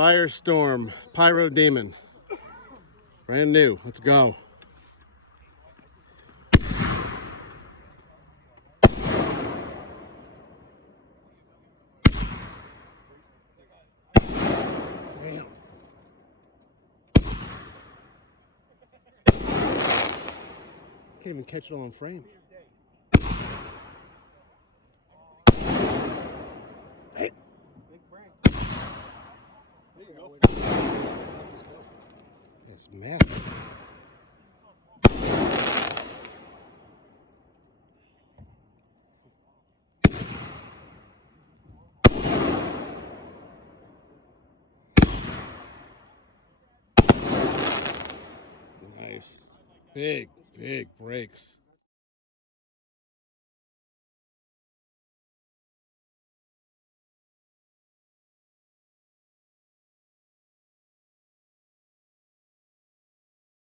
Firestorm Pyro Demon. Brand new. Let's go. Damn. Can't even catch it all in frame. Hey. It's massive. Nice. Big breaks.